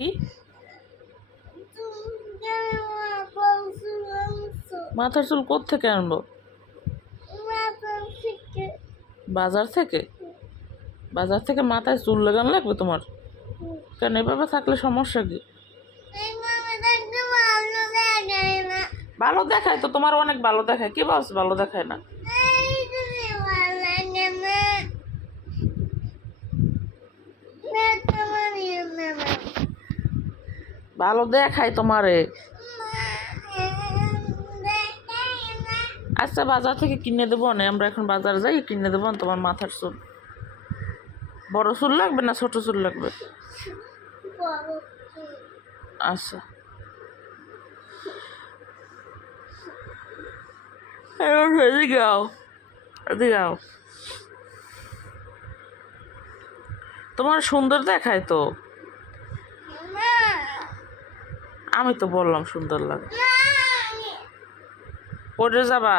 কি মাথার চুল কোত্থেকে আনবো? বাজার থেকে? বাজার থেকে মাথায় চুল লাগানো লাগবে তোমার? কেন, এভাবে থাকলে সমস্যা কি? ভালো দেখায় তো, তোমার অনেক ভালো দেখায়। কি বলছো ভালো দেখায় না? ভালো দেখায় তোমারে। আচ্ছা, বাজার থেকে কিনে দেবো না, আমরা এখন বাজার যাই, কিনে দেবো না তোমার মাথার চুল। বড় চুল লাগবে না ছোট চুল লাগবে? আচ্ছা, এদিকে আও, এদিকে আও। তোমার সুন্দর দেখায় তো, আমি তো বললাম সুন্দর লাগে। পড়ে যাবা।